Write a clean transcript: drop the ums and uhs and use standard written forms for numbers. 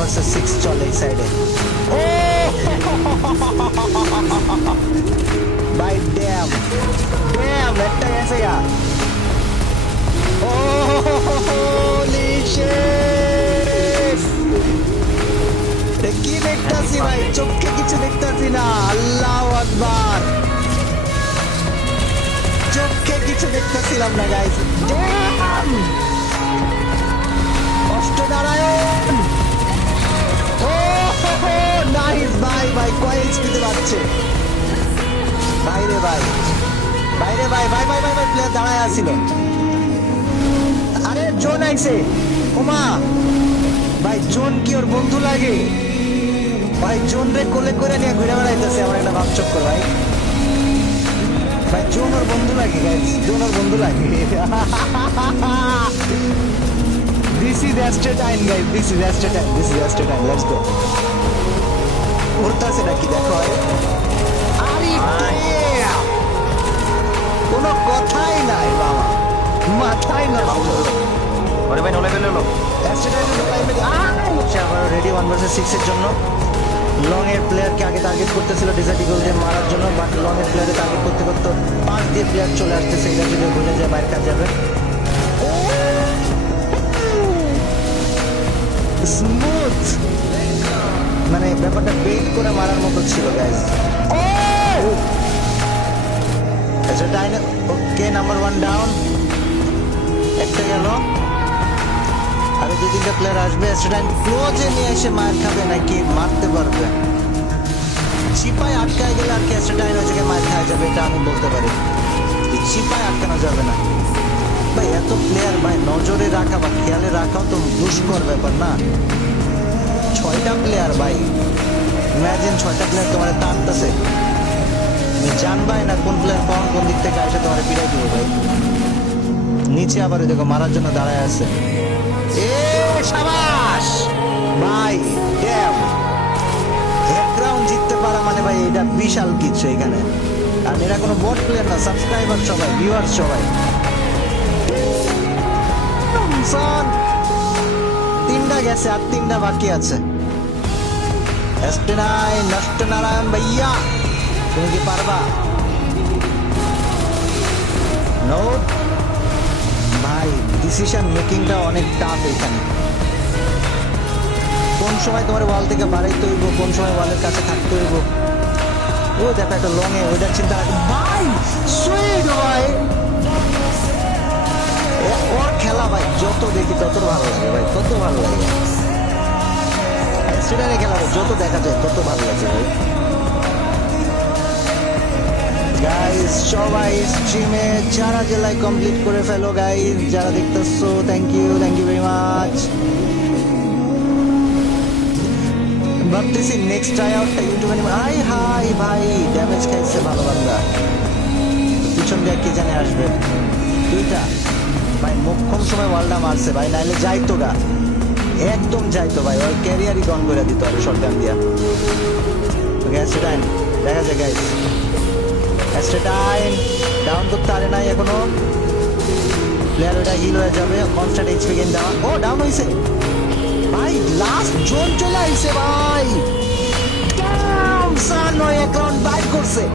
Versus 6 চলে এই সাইডে। ও ভাই ড্যাম ড্যাম একটা গেছে গা। ও হোলি শিট, কি দেখতাছি ভাই, চোখে কিছু দেখতাছি না। আল্লাহু আকবার, চোখে কিছু দেখতেছিলাম না গাইস। ড্যাম অষ্টনারায়ণ, ও নাইস ভাই, ভাই কয় এইচপিতে বাজছে বাইরে ভাই, বাইরে ভাই, ভাই ভাই ভাই ভাই প্লেয়ার দাঁড়ায় আসছিল। আরে জোন আইছে, ওমা ভাই জোন কি ওর বন্ধু লাগে ভাই? জোন রে কোলে করে নিয়ে ঘুরে বেড়াইতেছে আমার একটা ভাবচক্কর ভাই। ভাই জোন ওর বন্ধু লাগে গাইস, জোন ওর বন্ধু লাগে। This is Astra time guys, this is Astra time, this is Astra time, let's go. উড়তাছে নাকি দেখো, আরে কোনো কথাই নাই বাবা, মাথায় না ওরে ভাই নলে গেল। Astra time তো টাইমে আবার রেডি 1 ভার্সেস 6 এর জন্য। লং এর প্লেয়ারকে আগে টার্গেট করতেছিল ডিজার্ট ইগল দিয়ে মারার জন্য, বাট লং এর প্লেয়ারে টার্গেট করতে করতে পাঁচ দিয়ে প্লেয়ার চলে আসতেছে, এটা যদি বুঝে যায় বাইরে কাজ যাবে। স্মুথ, মানে ব্যাপারটা বেইট করে মারার মতো ছিল গাইস। ওকে নাম্বার 1 ডাউন, একটা গেল, আরো 2-3টা প্লেয়ার আসবে। স্টেডাইন ক্লোজে নিয়ে এসে মার খাবে নাকি মারতে পারবে? চিপায় আটকায় গেলে আর কি স্টেডাইন ওই জায়গায় মার খাওয়া যাবে, এটা আমি বলতে পারি। চিপায় আটকানো যাবে না ভাই, এত প্লেয়ার ভাই নজরে রাখা বা খেয়ালে রাখাও তো দুষ্কর ব্যাপার না। 6টা প্লেয়ার ভাই, ইমাজিন 6টা প্লেয়ার তোমার টানতেছে, তুমি জানবাই না কোন প্লেয়ার কোন দিক থেকে আসে তোমার পিড়াই দিবে ভাই। নিচে আবার দেখো মারার জন্য দাঁড়ায় আছে। এ শাবাশ ভাই, ড্যাম এক রাউন্ড জিততে পারা মানে ভাই এটা বিশাল কিছু এখানে। আর এরা কোনো বট প্লেয়ার না, সাবস্ক্রাইবার সবাই, ভিউয়ার্স সবাই। 3টা গেছে আর 3টা বাকি আছে। নষ্টনারায়ণ ভাইয়া তুমি কি পারবা? নো ভাই, ডিসিশন মেকিংটা অনেক টাফ এখানে। কোন সময় তোমার ওয়াল থেকে বাড়াইতে হইব, কোন সময় ওয়ালের কাছে থাকতে হইব। ও দেখো একটা লং এ ওইটার চিন্তা ভাই, সুইট ভাই, ওর খেলা ভাই যত দেখি তত ভালো লাগে ভাই, তত ভালো লাগে। স্টেডিয়ামে খেলা যত দেখা যায় তত ভালো লাগে ভাই। গাইস সবাই স্ট্রিমে যারা জেলায় কমপ্লিট করে ফেলো গাইস, যারা দেখতেছো থ্যাংক ইউ ভেরি মাচ। ভাবতেছি নেক্সট ট্রাই আউটটা ইউটিউবে নিয়ে। হাই হাই ভাই ড্যামেজ খাইছে ভালো বান্দা, পিছন দিয়ে কি জানে আসবে। 2টা ভাই মোক্ষম সময় ওয়ালটা মারছে ভাই, নাইলে যাইতো গা, একদম যাইতো ভাই, ওর ক্যারিয়ারই গন করে দিত আর শটগান দিয়া। স্টেডাইন দেখা যায় গাইস, স্টেডাইন ডাউন করতে পারে নাই এখনো, প্লেয়ার ওটা হিল হয়ে যাবে। কনস্ট্যান্ট এইচপি গেইন দেওয়া, ও ডাউন হইছে ভাই, লাস্ট জোন চলে আইছে ভাই। ডাউন সান 1 রাউন্ড বাইট করছে।